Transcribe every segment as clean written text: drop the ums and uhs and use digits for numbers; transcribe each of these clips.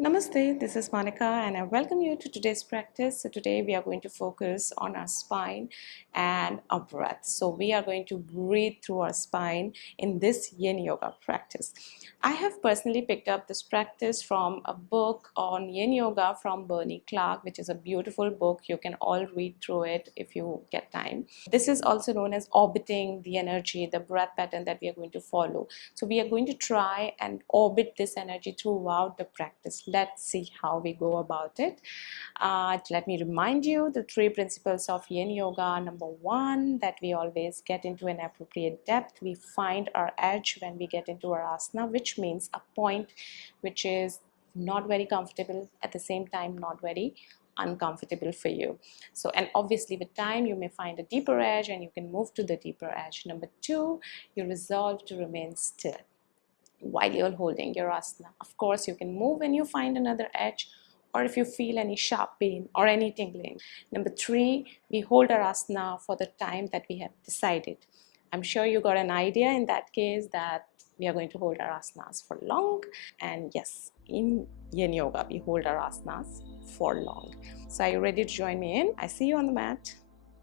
Namaste, this is Monica and I welcome you to today's practice. So today we are going to focus on our spine and our breath. So we are going to breathe through our spine in this Yin Yoga practice. I have personally picked up this practice from a book on Yin Yoga from Bernie Clark, which is a beautiful book. You can all read through it if you get time. This is also known as orbiting the energy, the breath pattern that we are going to follow. So we are going to try and orbit this energy throughout the practice. Let's see how we go about it. Let me remind you the three principles of Yin Yoga. Number one, that we always get into an appropriate depth. We find our edge when we get into our asana, which means a point which is not very comfortable, at the same time not very uncomfortable for you. So, and obviously with time you may find a deeper edge and you can move to the deeper edge. Number two, you resolve to remain still while you're holding your asana. Of course, you can move when you find another edge or if you feel any sharp pain or any tingling. Number three, we hold our asana for the time that we have decided. I'm sure you got an idea in that case that we are going to hold our asanas for long. And yes, in Yin Yoga, we hold our asanas for long. So are you ready to join me in? I see you on the mat.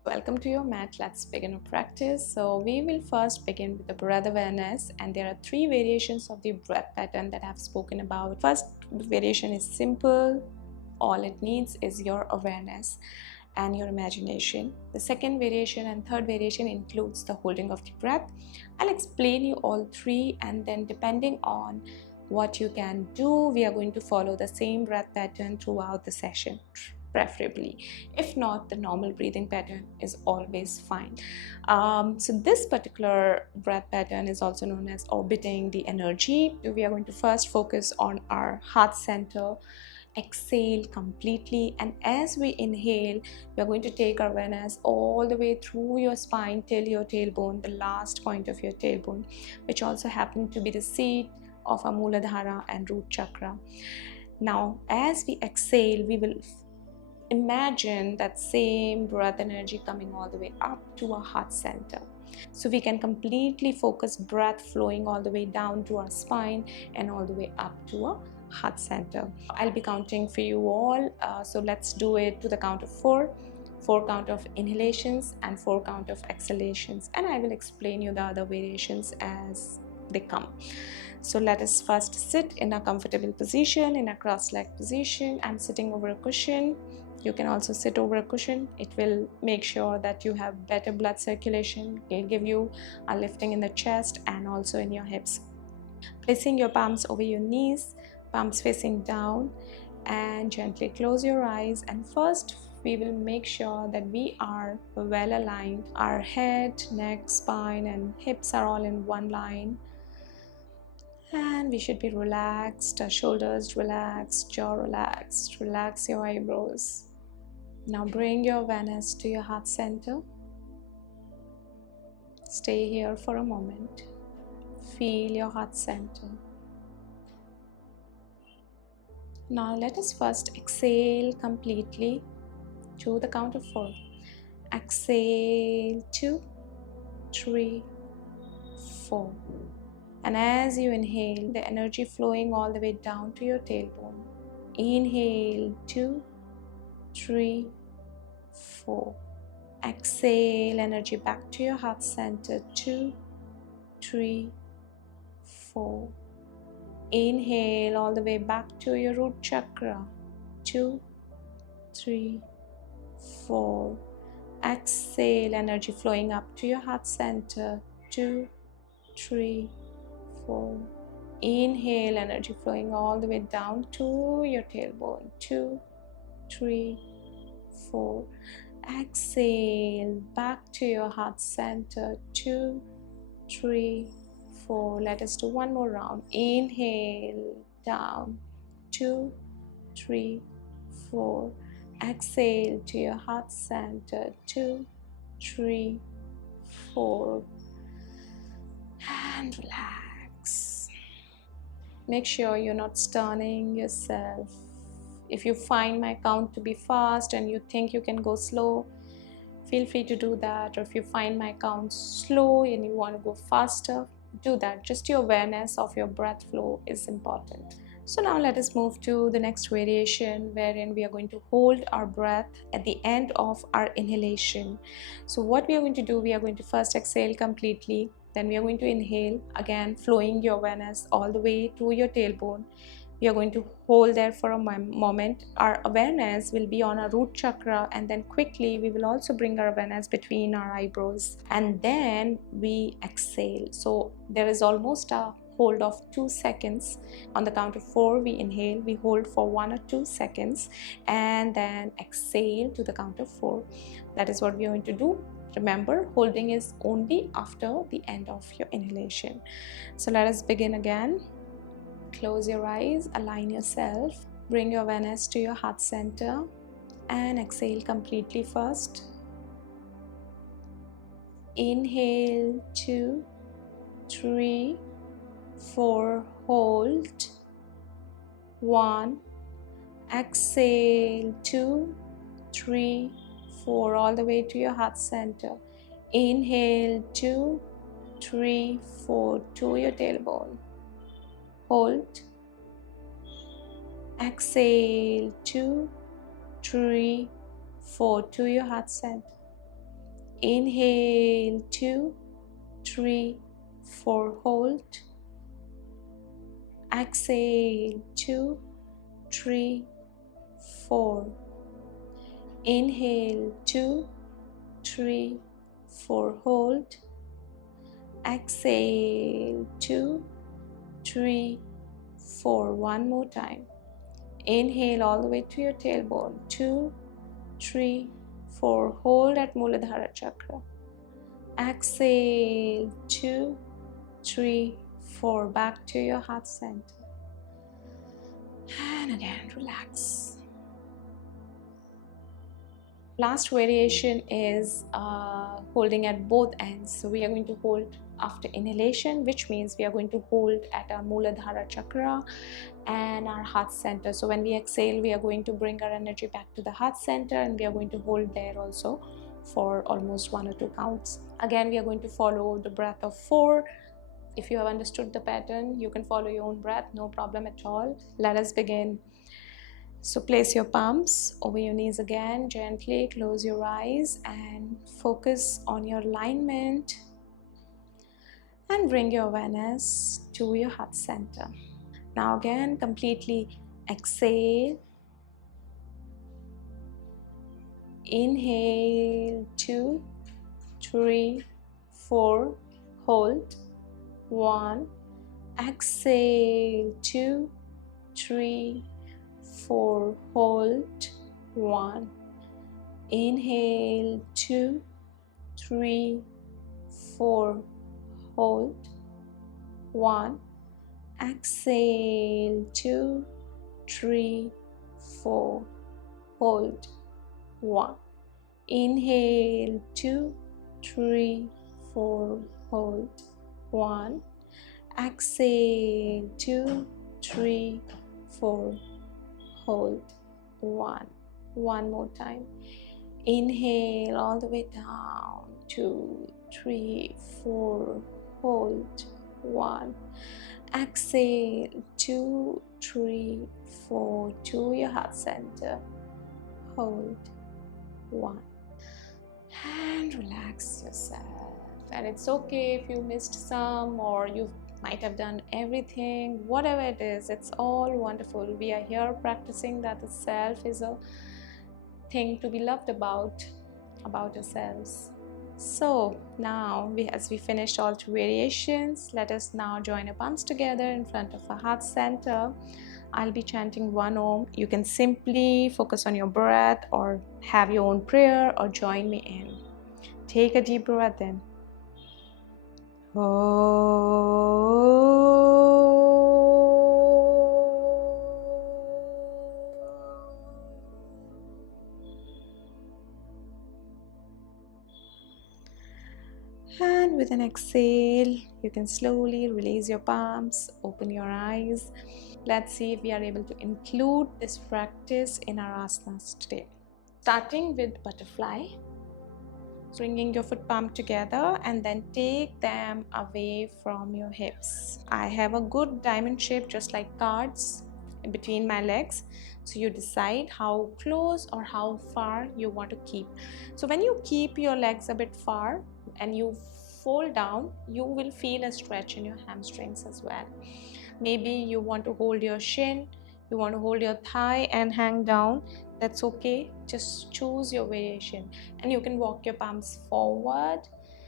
Welcome to your mat. Let's begin our practice. So we will first begin with the breath awareness, and there are three variations of the breath pattern that I've spoken about. First variation is simple. All it needs is your awareness and your imagination. The second variation and third variation includes the holding of the breath. I'll explain you all three, and then depending on what you can do, we are going to follow the same breath pattern throughout the session, preferably. If not, the normal breathing pattern is always fine. So this particular breath pattern is also known as orbiting the energy. We are going to first focus on our heart center. Exhale completely, and as we inhale, we are going to take our awareness all the way through your spine till your tailbone, the last point of your tailbone, which also happens to be the seat of our Muladhara and root chakra. Now, as we exhale, we will imagine that same breath energy coming all the way up to our heart center. So we can completely focus breath flowing all the way down to our spine and all the way up to our heart center. I'll be counting for you all. So let's do it to the count of 4. 4 count of inhalations and 4 count of exhalations. And I will explain you the other variations as they come. So let us first sit in a comfortable position, in a cross-legged position. I'm sitting over a cushion. You can also sit over a cushion. It will make sure that you have better blood circulation. It will give you a lifting in the chest and also in your hips. Placing your palms over your knees, palms facing down, and gently close your eyes. And first, we will make sure that we are well aligned. Our head, neck, spine, and hips are all in one line. And we should be relaxed, our shoulders relaxed, jaw relaxed. Relax your eyebrows. Now bring your awareness to your heart center. Stay here for a moment. Feel your heart center. Now let us first exhale completely to the count of 4. Exhale 2, 3, 4. And as you inhale, the energy flowing all the way down to your tailbone. Inhale 2, 3, 4. Exhale, energy back to your heart center. 2, 3, 4. Inhale all the way back to your root chakra. 2, 3, 4. Exhale, energy flowing up to your heart center. 2, 3, 4. Inhale, energy flowing all the way down to your tailbone. 2, 3, 4. Exhale, back to your heart center. 2, 3, 4. Let us do one more round. Inhale, down. 2, 3, 4. Exhale to your heart center. 2, 3, 4. And relax. Make sure you're not stunning yourself. If you find my count to be fast and you think you can go slow, feel free to do that. Or if you find my count slow and you want to go faster, do that. Just your awareness of your breath flow is important. So now let us move to the next variation, wherein we are going to hold our breath at the end of our inhalation. So what we are going to do, we are going to first exhale completely, then we are going to inhale, again flowing your awareness all the way to your tailbone. We are going to hold there for a moment. Our awareness will be on our root chakra, and then quickly we will also bring our awareness between our eyebrows, and then we exhale. So there is almost a hold of 2 seconds. On the count of 4 we inhale, we hold for 1 or 2 seconds, and then exhale to the count of 4. That is what we are going to do. Remember, holding is only after the end of your inhalation. So let us begin again. Close your eyes, align yourself, bring your awareness to your heart center, and exhale completely first. Inhale 2, 3, 4, hold 1, exhale 2, 3, 4, all the way to your heart center. Inhale 2, 3, 4 to your tailbone. Hold. Exhale 2, 3, 4 to your heart center. Inhale 2, 3, 4, hold. Exhale 2, 3, 4. Inhale 2, 3, 4, hold. Exhale 2, 3, 4. One more time. Inhale all the way to your tailbone. 2, 3, 4. Hold at Muladhara chakra. Exhale 2, 3, 4. Back to your heart center. And again, relax. Last variation is holding at both ends. So we are going to hold after inhalation, which means we are going to hold at our Muladhara chakra and our heart center. So when we exhale, we are going to bring our energy back to the heart center, and we are going to hold there also for almost 1 or 2 counts. Again, we are going to follow the breath of 4. If you have understood the pattern, you can follow your own breath, no problem at all. Let us begin. So place your palms over your knees again, gently close your eyes and focus on your alignment, and bring your awareness to your heart center. Now again, completely exhale. Inhale 2, 3, 4, hold 1. Exhale 2, 3, 4, hold 1. Inhale 2, 3, 4, hold 1. Exhale 2, 3, 4, hold 1. Inhale 2, 3, 4, hold 1. Exhale 2, 3, 4, hold 1. One more time. Inhale all the way down. 2, 3, 4, hold 1. Exhale 2, 3, 4 to your heart center. Hold 1. And relax yourself. And it's okay if you missed some, or you might have done everything. Whatever it is, it's all wonderful. We are here practicing. That itself is a thing to be loved about ourselves. So now, as we finished all 2 variations, let us now join our palms together in front of our heart center. I'll be chanting 1 Om. You can simply focus on your breath, or have your own prayer, or join me in. Take a deep breath in. And with an exhale, you can slowly release your palms, open your eyes. Let's see if we are able to include this practice in our asanas today. Starting with butterfly, bringing your foot palm together and then take them away from your hips. I have a good diamond shape, just like cards. between my legs. So you decide how close or how far you want to keep. So when you keep your legs a bit far and you fold down, you will feel a stretch in your hamstrings as well. Maybe you want to hold your shin, you want to hold your thigh and hang down. That's okay. Just choose your variation. And you can walk your palms forward,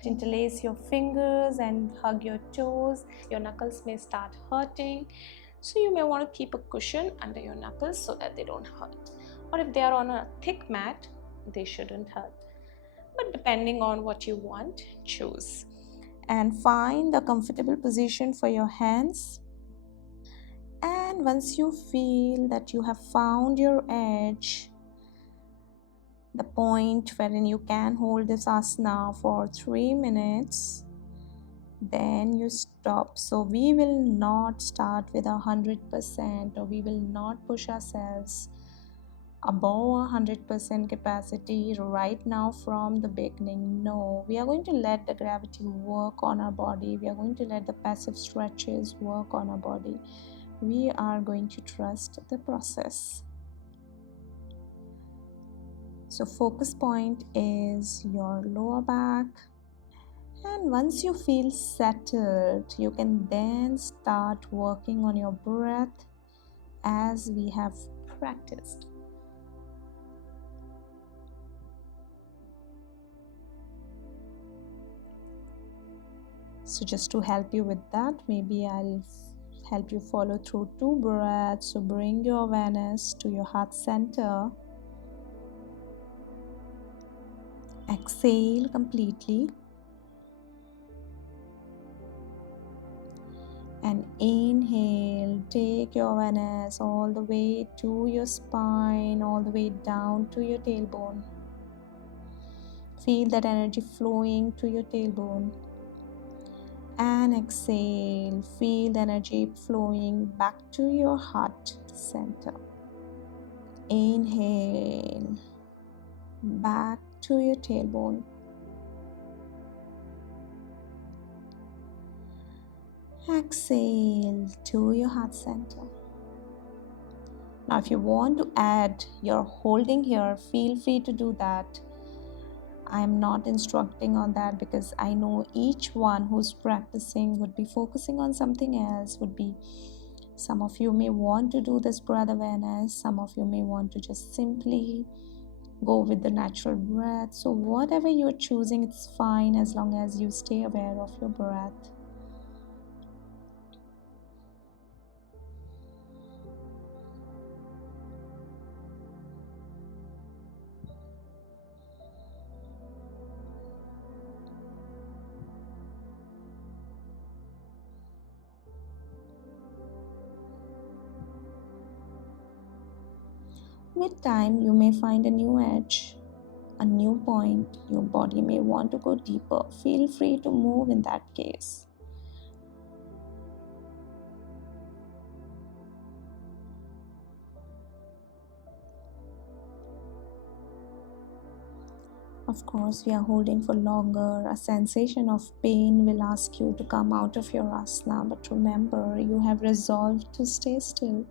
interlace your fingers and hug your toes. Your knuckles may start hurting, so you may want to keep a cushion under your knuckles so that they don't hurt. Or if they are on a thick mat, they shouldn't hurt. But depending on what you want, choose. And find a comfortable position for your hands. And once you feel that you have found your edge, the point wherein you can hold this asana for 3 minutes, then you stop. So we will not start with 100%, or we will not push ourselves above 100% capacity right now from the beginning. No, we are going to let the gravity work on our body. We are going to let the passive stretches work on our body. We are going to trust the process. So focus point is your lower back. And once you feel settled, you can then start working on your breath as we have practiced. So just to help you with that, maybe I'll help you follow through 2 breaths. So bring your awareness to your heart center. Exhale completely. And inhale, take your awareness all the way to your spine, all the way down to your tailbone. Feel that energy flowing to your tailbone. And exhale, feel the energy flowing back to your heart center. Inhale, back to your tailbone. Exhale to your heart center. Now if you want to add your holding here, feel free to do that. I am not instructing on that because I know each one who's practicing would be focusing on something else. Some of you may want to do this breath awareness, some of you may want to just simply go with the natural breath. So whatever you're choosing, it's fine as long as you stay aware of your breath. With time, you may find a new edge, a new point. Your body may want to go deeper. Feel free to move in that case. Of course, we are holding for longer. A sensation of pain will ask you to come out of your asana. But remember, you have resolved to stay still.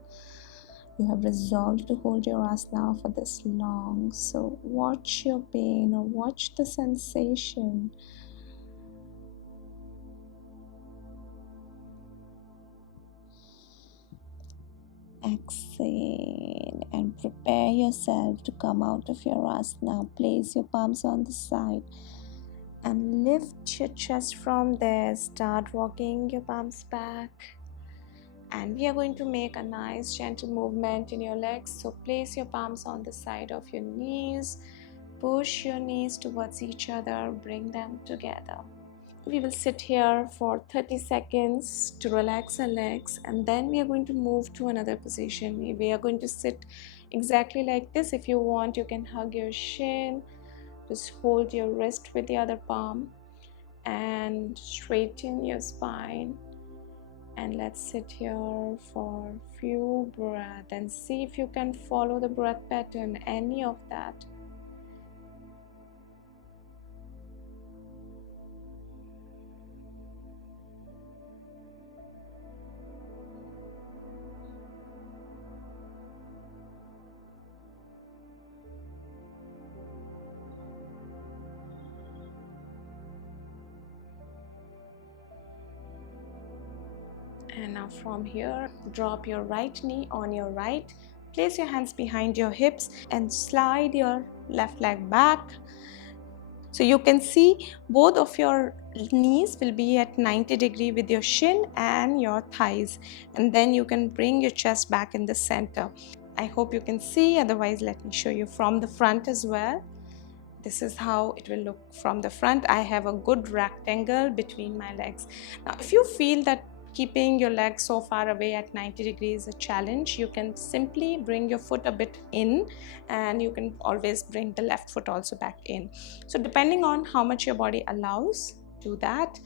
You have resolved to hold your asana for this long. So watch your pain or watch the sensation. Exhale and prepare yourself to come out of your asana. Place your palms on the side and lift your chest from there. Start rocking your palms back. And we are going to make a nice gentle movement in your legs. So place your palms on the side of your knees. Push your knees towards each other. Bring them together. We will sit here for 30 seconds to relax our legs, and then we are going to move to another position. We are going to sit exactly like this. If you want, you can hug your shin, just hold your wrist with the other palm and straighten your spine. And let's sit here for a few breaths and see if you can follow the breath pattern, any of that. And now from here, drop your right knee on your right. Place your hands behind your hips and slide your left leg back. So you can see both of your knees will be at 90 degree with your shin and your thighs. And then you can bring your chest back in the center. I hope you can see, otherwise let me show you from the front as well. This is how it will look from the front. I have a good rectangle between my legs. Now, if you feel that keeping your legs so far away at 90 degrees is a challenge, you can simply bring your foot a bit in, and you can always bring the left foot also back in. So depending on how much your body allows, do that.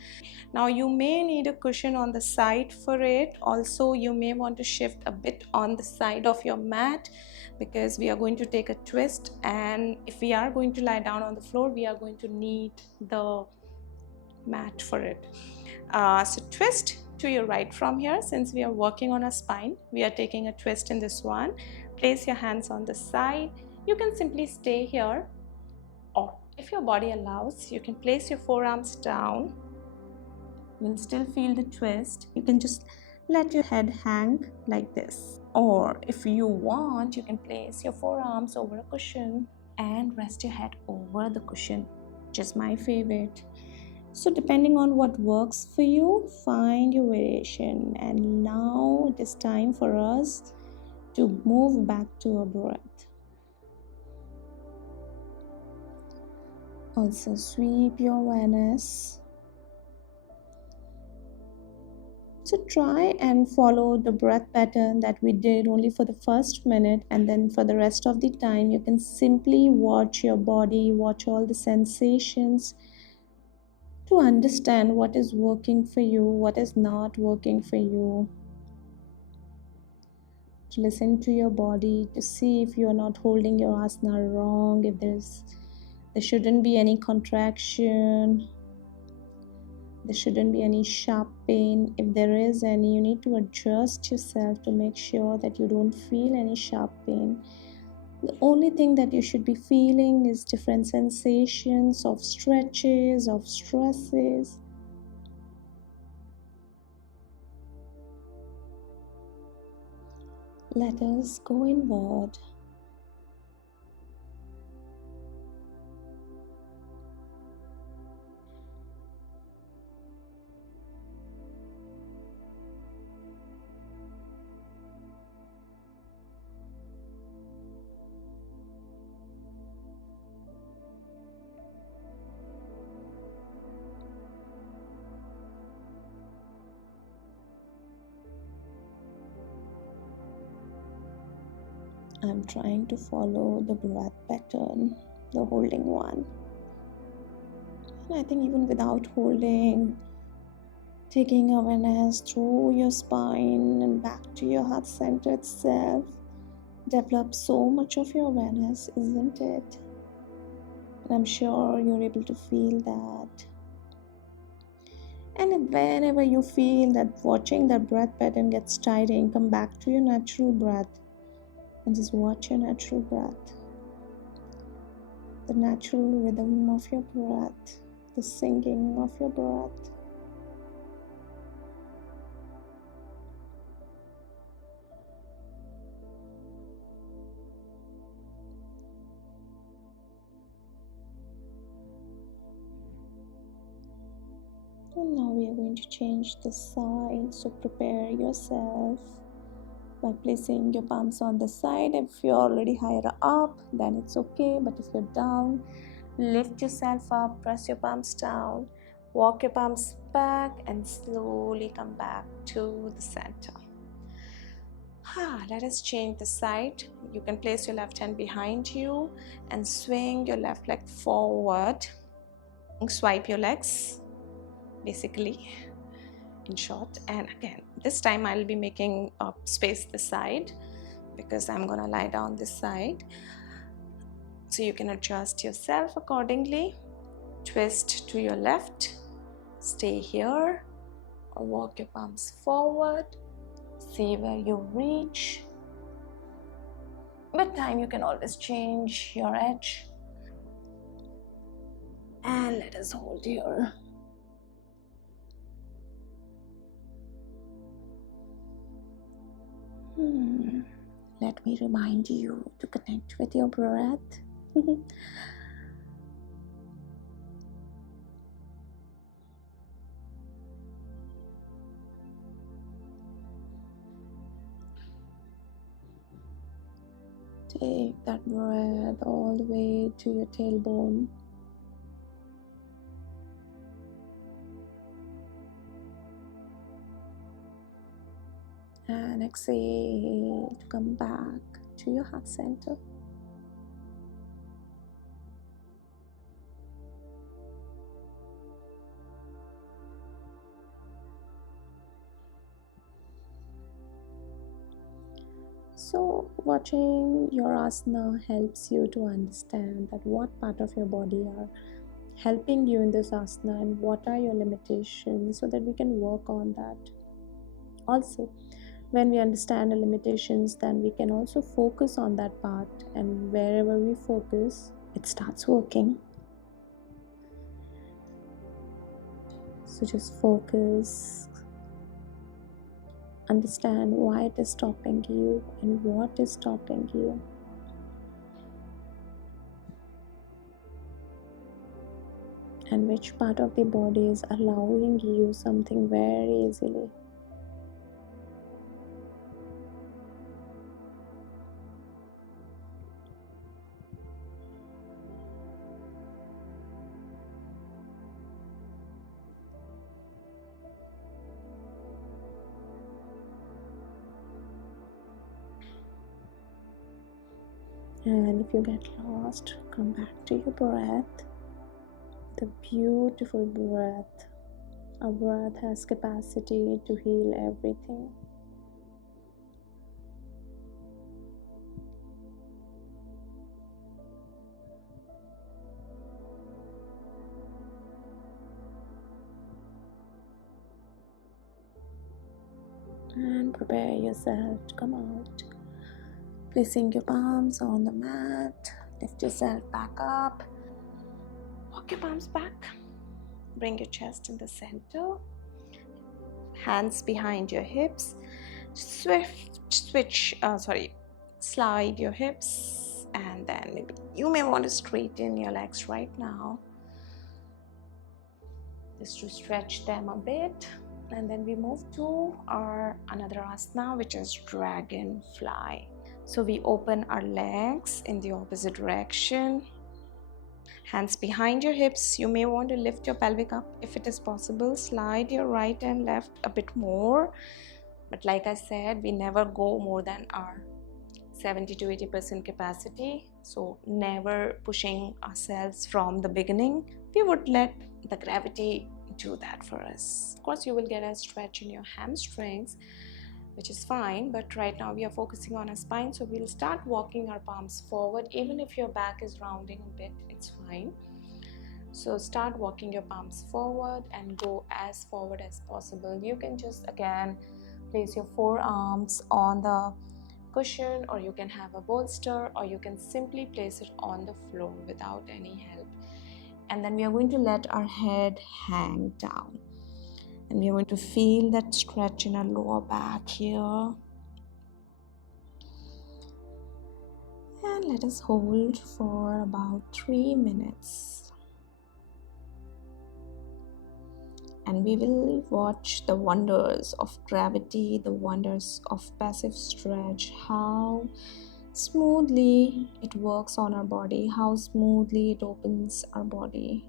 Now you may need a cushion on the side for it. Also, you may want to shift a bit on the side of your mat, because we are going to take a twist, and if we are going to lie down on the floor, we are going to need the mat for it. So twist to your right from here. Since we are working on our spine, we are taking a twist in this one. Place your hands on the side. You can simply stay here, or if your body allows, you can place your forearms down. You will still feel the twist. You can just let your head hang like this. Or if you want, you can place your forearms over a cushion and rest your head over the cushion, which is my favorite. So depending on what works for you, find your variation. And now it is time for us to move back to our breath. Also sweep your awareness. So try and follow the breath pattern that we did only for the first minute, and then for the rest of the time you can simply watch your body, watch all the sensations to understand what is working for you, what is not working for you. To listen to your body, to see if you are not holding your asana wrong, if there shouldn't be any contraction. There shouldn't be any sharp pain. If there is any, you need to adjust yourself to make sure that you don't feel any sharp pain. The only thing that you should be feeling is different sensations of stretches, of stresses. Let us go inward. I'm trying to follow the breath pattern, the holding one. And I think even without holding, taking awareness through your spine and back to your heart center itself develops so much of your awareness, isn't it? And I'm sure you're able to feel that. And whenever you feel that watching the breath pattern gets tiring, come back to your natural breath and just watch your natural breath. The natural rhythm of your breath, the singing of your breath. And now we are going to change the side, so prepare yourself by placing your palms on the side. If you're already higher up, then it's okay, but if you're down, lift yourself up, press your palms down, walk your palms back, and slowly come back to the center. Let us change the side. You can place your left hand behind you and swing your left leg forward. Swipe your legs, basically, in short. And again, this time I'll be making a space this side because I'm gonna lie down this side. So you can adjust yourself accordingly. Twist to your left, stay here, or walk your palms forward. See where you reach. With time, you can always change your edge. And let us hold here. Let me remind you to connect with your breath. Take that breath all the way to your tailbone. And exhale to come back to your heart center. So watching your asana helps you to understand that what part of your body are helping you in this asana and what are your limitations, so that we can work on that. Also, when we understand the limitations, then we can also focus on that part, and wherever we focus, it starts working. So just focus, understand why it is stopping you and what is stopping you. And which part of the body is allowing you something very easily. And if you get lost, come back to your breath. The beautiful breath. Our breath has capacity to heal everything. And prepare yourself to come out. Placing your palms on the mat. Lift yourself back up. Walk your palms back. Bring your chest in the center. Hands behind your hips. Slide your hips, and then maybe you may want to straighten your legs right now, just to stretch them a bit. And then we move to our another asana, which is dragonfly. So we open our legs in the opposite direction, hands behind your hips. You may want to lift your pelvic up if it is possible. Slide your right and left a bit more, but like I said, we never go more than our 70 to 80% capacity. So never pushing ourselves from the beginning. We would let the gravity do that for us. Of course, you will get a stretch in your hamstrings, which is fine, but right now we are focusing on our spine. So we'll start walking our palms forward. Even if your back is rounding a bit, it's fine. So start walking your palms forward and go as forward as possible. You can just again place your forearms on the cushion, or you can have a bolster, or you can simply place it on the floor without any help. And then we are going to let our head hang down, and we are going to feel that stretch in our lower back here. And let us hold for about 3 minutes. And we will watch the wonders of gravity, the wonders of passive stretch, how smoothly it works on our body, how smoothly it opens our body.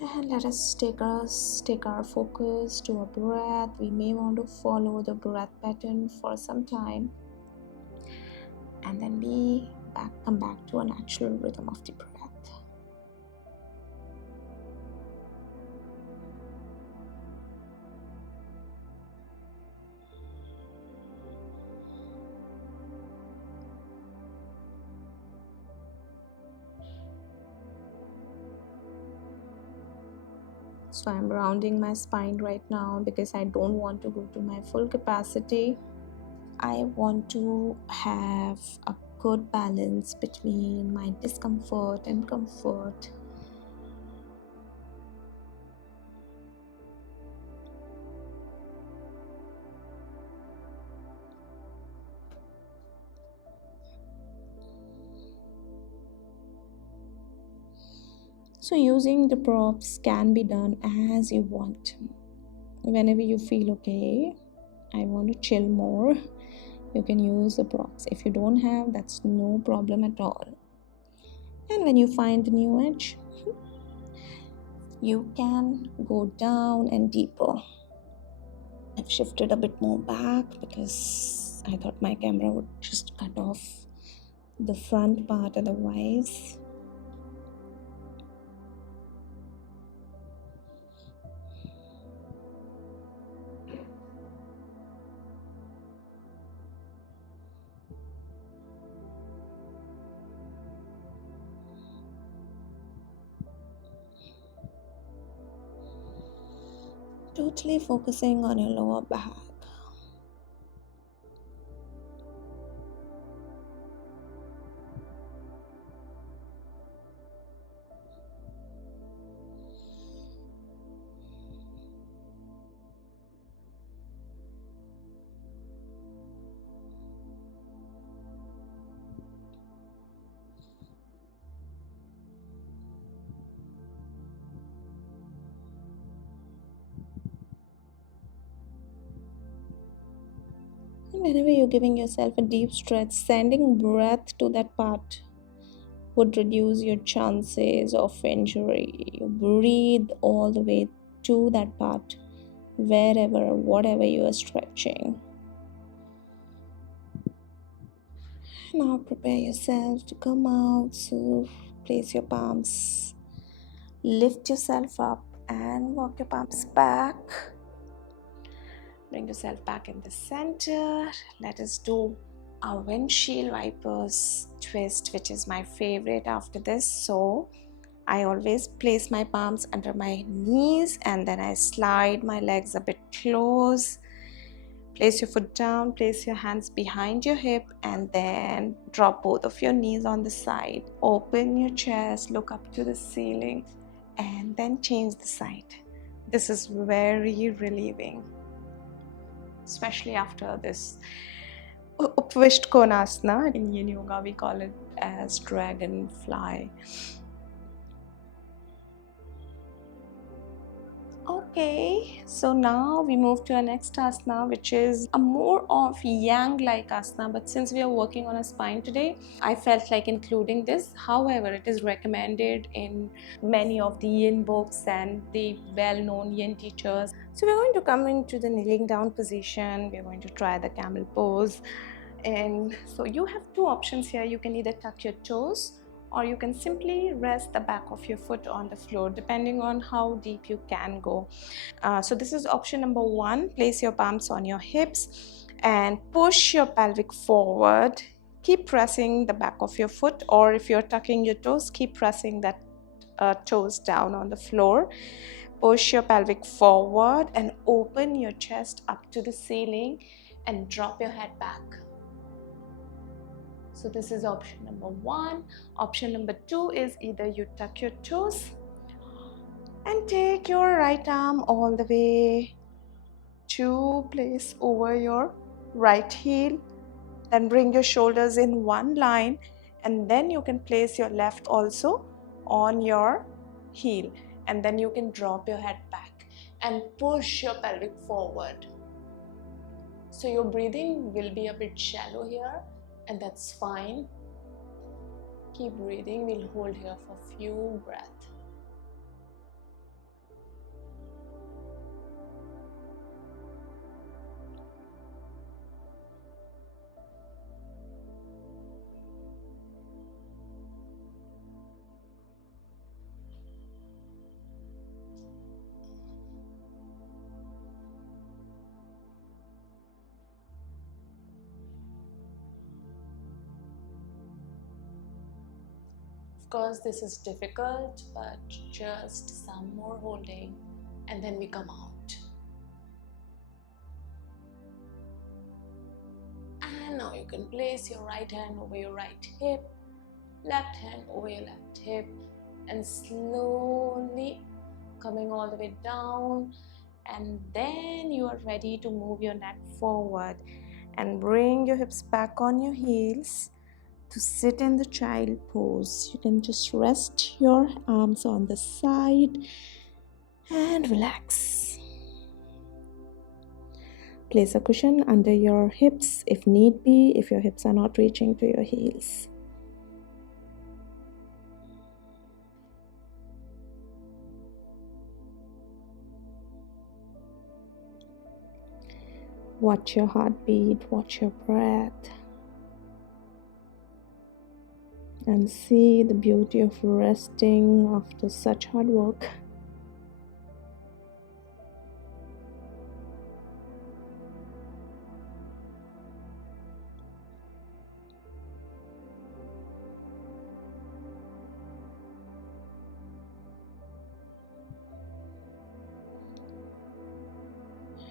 And let us take our focus to our breath. We may want to follow the breath pattern for some time, and then we come back to a natural rhythm of the breath. So I'm rounding my spine right now because I don't want to go to my full capacity. I want to have a good balance between my discomfort and comfort. So using the props can be done as you want. Whenever you feel okay, I want to chill more, you can use the props. If you don't have, that's no problem at all. And when you find the new edge, you can go down and deeper. I've shifted a bit more back because I thought my camera would just cut off the front part otherwise. Totally focusing on your lower back. And whenever you're giving yourself a deep stretch, sending breath to that part would reduce your chances of injury. You breathe all the way to that part, wherever, whatever you are stretching. Now prepare yourself to come out. So place your palms, lift yourself up, and walk your palms back. Bring yourself back in the center. Let us do our windshield wipers twist, which is my favorite after this. So I always place my palms under my knees and then I slide my legs a bit close. Place your foot down, place your hands behind your hip, and then drop both of your knees on the side. Open your chest, look up to the ceiling, and then change the side. This is very relieving, especially after this Upvisht Konasana. In Yin Yoga, we call it as dragonfly. Okay, so now we move to our next asana, which is a more of yang-like asana. But since we are working on a spine today, I felt like including this. However, it is recommended in many of the yin books and the well-known yin teachers. So we're going to come into the kneeling down position. We're going to try the camel pose. And so you have two options here. You can either tuck your toes or you can simply rest the back of your foot on the floor, depending on how deep you can go. So this is option number one. Place your palms on your hips and push your pelvic forward. Keep pressing the back of your foot, or if you're tucking your toes, keep pressing that toes down on the floor. Push your pelvic forward and open your chest up to the ceiling and drop your head back. So this is option number one. Option number two is either you tuck your toes and take your right arm all the way to place over your right heel. Then bring your shoulders in one line, and then you can place your left also on your heel, and then you can drop your head back and push your pelvic forward. So your breathing will be a bit shallow here, and that's fine. Keep breathing. We'll hold here for a few breaths. Of course, this is difficult, but just some more holding and then we come out. And now you can place your right hand over your right hip, left hand over your left hip, and slowly coming all the way down, and then you are ready to move your neck forward and bring your hips back on your heels. to sit in the child pose. You can just rest your arms on the side and relax. Place a cushion under your hips if need be, if your hips are not reaching to your heels. Watch your heartbeat, watch your breath, and see the beauty of resting after such hard work.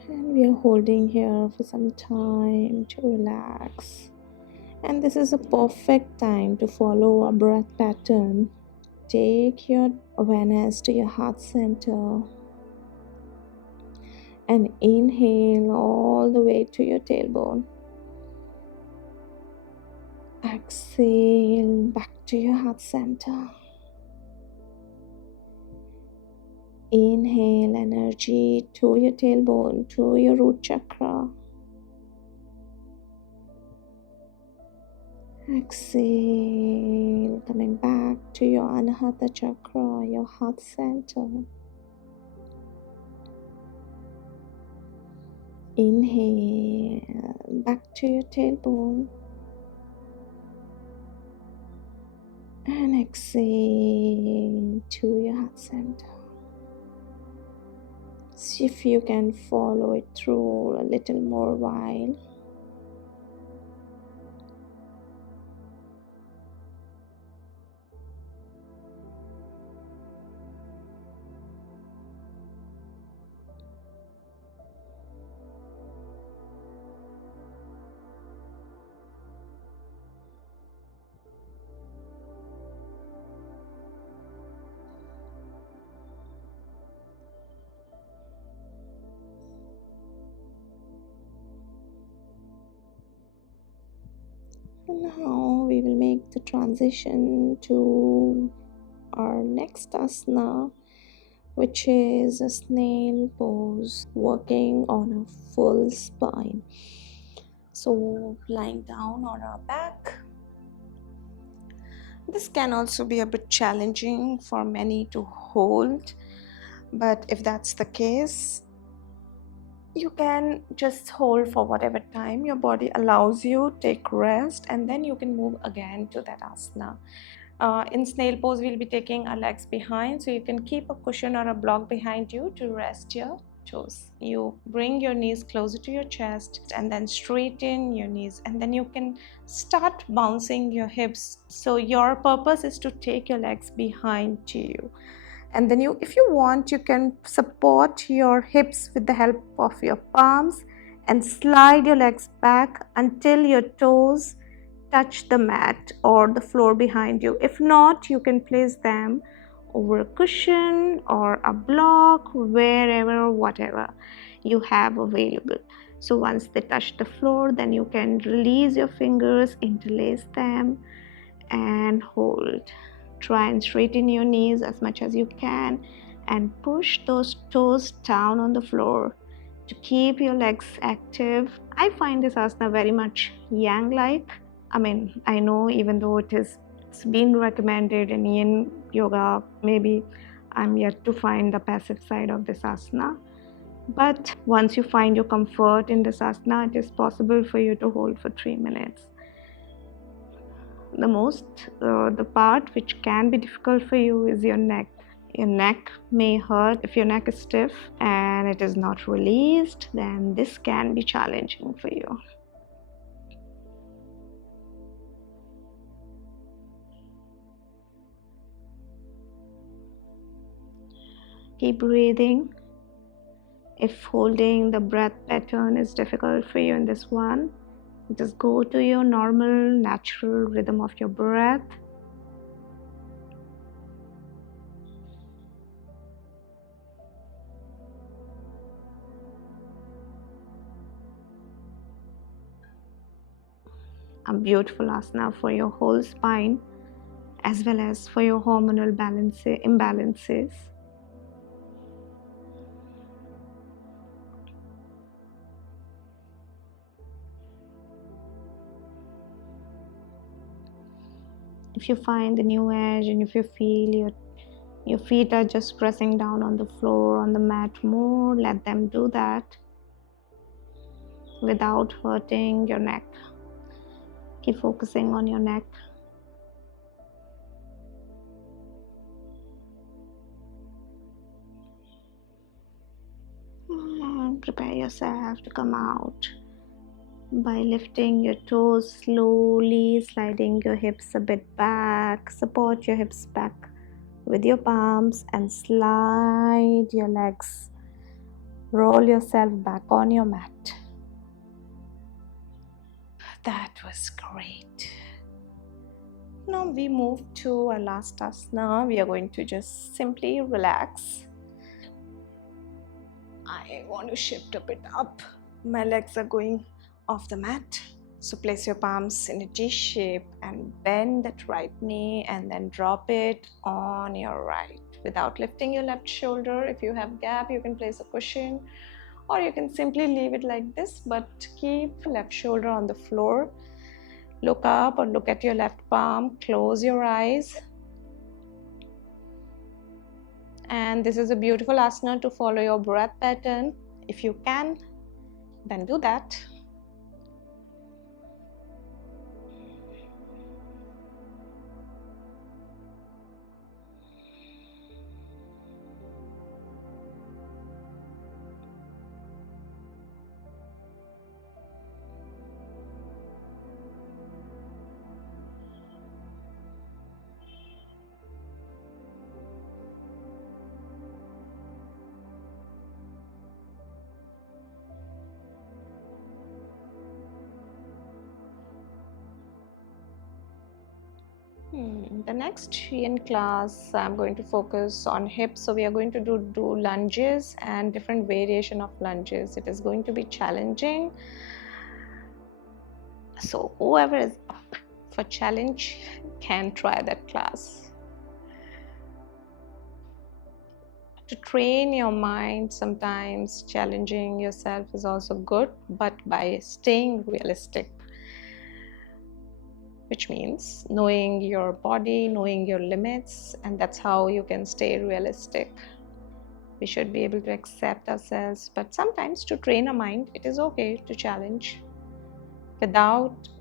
And we are holding here for some time to relax. And this is a perfect time to follow a breath pattern. Take your awareness to your heart center and inhale all the way to your tailbone. Exhale back to your heart center. Inhale energy to your tailbone, to your root chakra. Exhale, coming back to your Anahata chakra, your heart center. Inhale, back to your tailbone. And exhale to your heart center. See if you can follow it through a little more while. And now we will make the transition to our next asana, which is a snail pose, working on a full spine. So lying down on our back. This can also be a bit challenging for many to hold, but if that's the case, you can just hold for whatever time your body allows you, take rest, and then you can move again to that asana. In snail pose, we'll be taking our legs behind, so you can keep a cushion or a block behind you to rest your toes. You bring your knees closer to your chest and then straighten your knees, and then you can start bouncing your hips. So your purpose is to take your legs behind to you. And then if you want, you can support your hips with the help of your palms and slide your legs back until your toes touch the mat or the floor behind you. If not, you can place them over a cushion or a block, wherever, whatever you have available. So once they touch the floor, then you can release your fingers, interlace them, and hold. Try and straighten your knees as much as you can and push those toes down on the floor to keep your legs active. I find this asana very much yang like. I know, even though it's been recommended in Yin Yoga, maybe I'm yet to find the passive side of this asana. But once you find your comfort in this asana, it is possible for you to hold for 3 minutes. The part which can be difficult for you is your neck. Your neck may hurt. If your neck is stiff and it is not released, then this can be challenging for you. Keep breathing. If holding the breath pattern is difficult for you in this one, just go to your normal, natural rhythm of your breath. a beautiful asana for your whole spine as well as for your hormonal imbalances. If you find the new edge and if you feel your feet are just pressing down on the floor, on the mat more, let them do that without hurting your neck. Keep focusing on your neck. And prepare yourself to come out by lifting your toes slowly, sliding your hips a bit back. Support your hips back with your palms and slide your legs. Roll yourself back on your mat. That was great. Now we move to our last asana. We are going to just simply relax. I want to shift a bit up. My legs are going off the mat. So place your palms in a T shape and bend that right knee and then drop it on your right without lifting your left shoulder. If you have gap, you can place a cushion or you can simply leave it like this, but keep left shoulder on the floor. Look up or look at your left palm. Close your eyes. And this is a beautiful asana to follow your breath pattern. If you can, then do that. The next Yin class, I'm going to focus on hips. So we are going to do lunges and different variation of lunges. It is going to be challenging. So whoever is up for challenge can try that class. To train your mind, sometimes challenging yourself is also good, but by staying realistic, which means knowing your body, knowing your limits, and that's how you can stay realistic. We should be able to accept ourselves, but sometimes to train our mind, it is okay to challenge.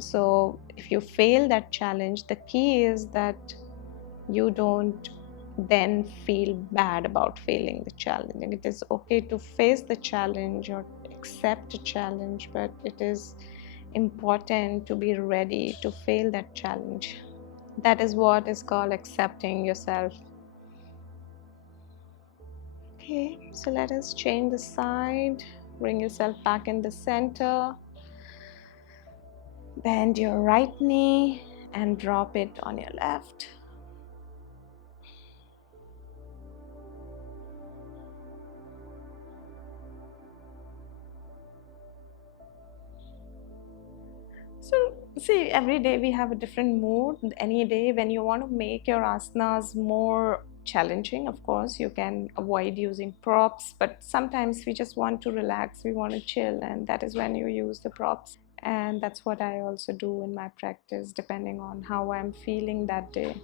So if you fail that challenge, the key is that you don't then feel bad about failing the challenge. And it is okay to face the challenge or accept a challenge, but it is important to be ready to fail that challenge. That is what is called accepting yourself. Okay, so let us change the side. Bring yourself back in the center. Bend your right knee and drop it on your left. So see, every day we have a different mood. Any day when you want to make your asanas more challenging, of course, you can avoid using props, but sometimes we just want to relax, we want to chill, and that is when you use the props. And that's what I also do in my practice, depending on how I'm feeling that day.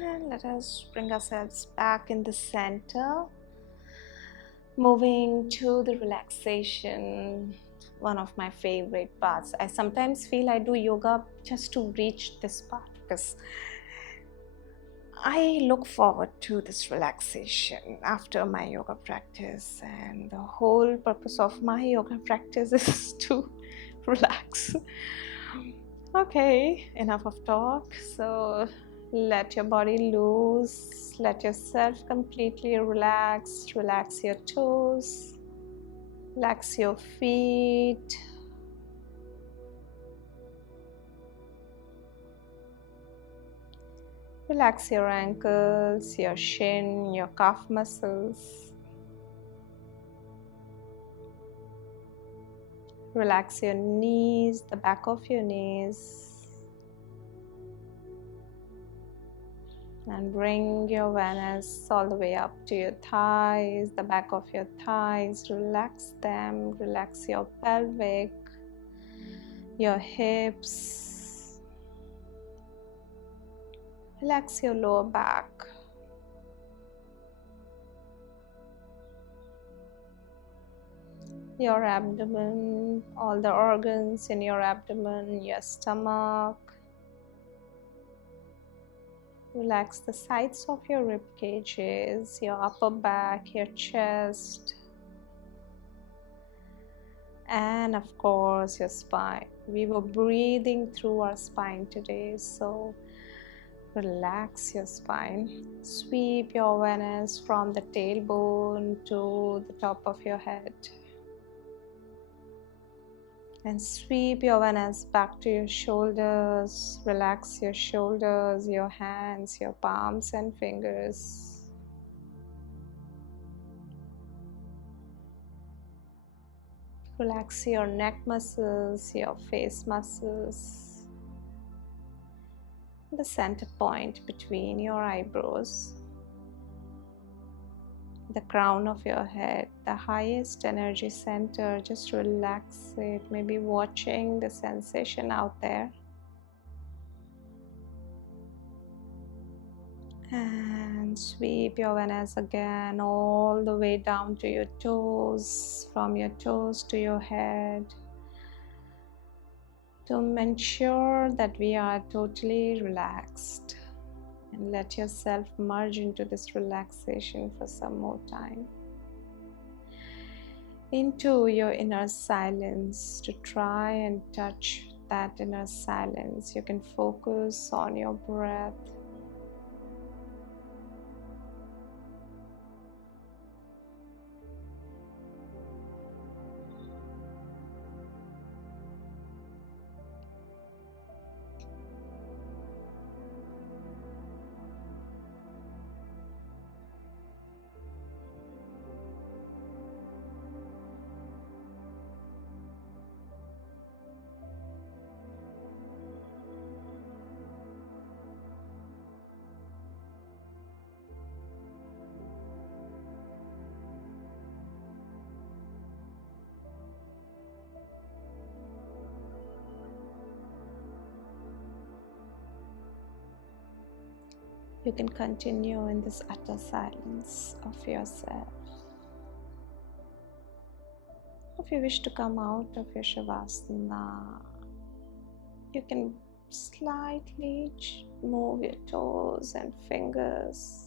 And let us bring ourselves back in the center. Moving to the relaxation, one of my favorite parts. I sometimes feel I do yoga just to reach this part because I look forward to this relaxation after my yoga practice, and the whole purpose of my yoga practice is to relax. Okay, enough of talk. So let your body loose, let yourself completely relax. Relax your toes, relax your feet. Relax your ankles, your shin, your calf muscles. Relax your knees, the back of your knees. And bring your awareness all the way up to your thighs, the back of your thighs. Relax them. Relax your pelvic, your hips. Relax your lower back. Your abdomen, all the organs in your abdomen, your stomach. Relax the sides of your rib cages, your upper back, your chest, and of course your spine. We were breathing through our spine today, so relax your spine. Sweep your awareness from the tailbone to the top of your head. And sweep your awareness back to your shoulders. Relax your shoulders, your hands, your palms and fingers. Relax your neck muscles, your face muscles. The center point between your eyebrows. The crown of your head, the highest energy center. Just relax it, maybe watching the sensation out there. And sweep your awareness again all the way down to your toes, from your toes to your head, to ensure that we are totally relaxed. And let yourself merge into this relaxation for some more time. Into your inner silence, to try and touch that inner silence. You can focus on your breath. You can continue in this utter silence of yourself. If you wish to come out of your Shavasana, you can slightly move your toes and fingers,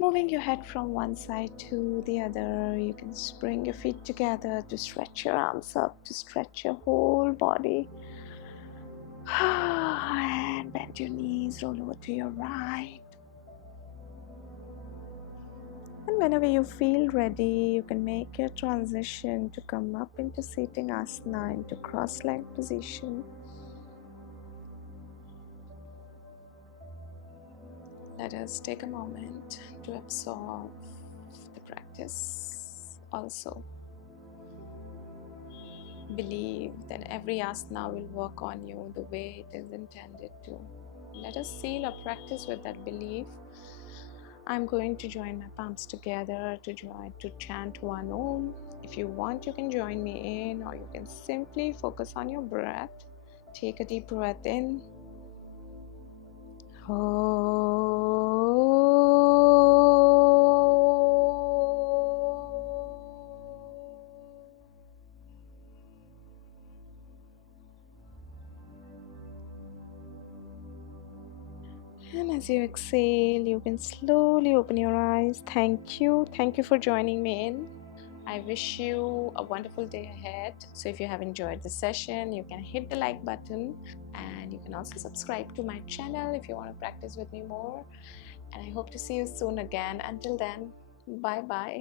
moving your head from one side to the other. You can bring your feet together to stretch your arms up, to stretch your whole body. And bend your knees, roll over to your right. And whenever you feel ready, you can make your transition to come up into seating asana, into cross-legged position. Let us take a moment to absorb the practice. Also, believe that every asana will work on you the way it is intended to. Let us seal our practice with that belief. I'm going to join my palms together to chant one Om. If you want, you can join me in, or you can simply focus on your breath. Take a deep breath in And as you exhale, you can slowly open your eyes. Thank you. Thank you for joining me in. I wish you a wonderful day ahead. So if you have enjoyed the session, you can hit the like button, and you can also subscribe to my channel if you want to practice with me more. And I hope to see you soon again. Until then, bye bye.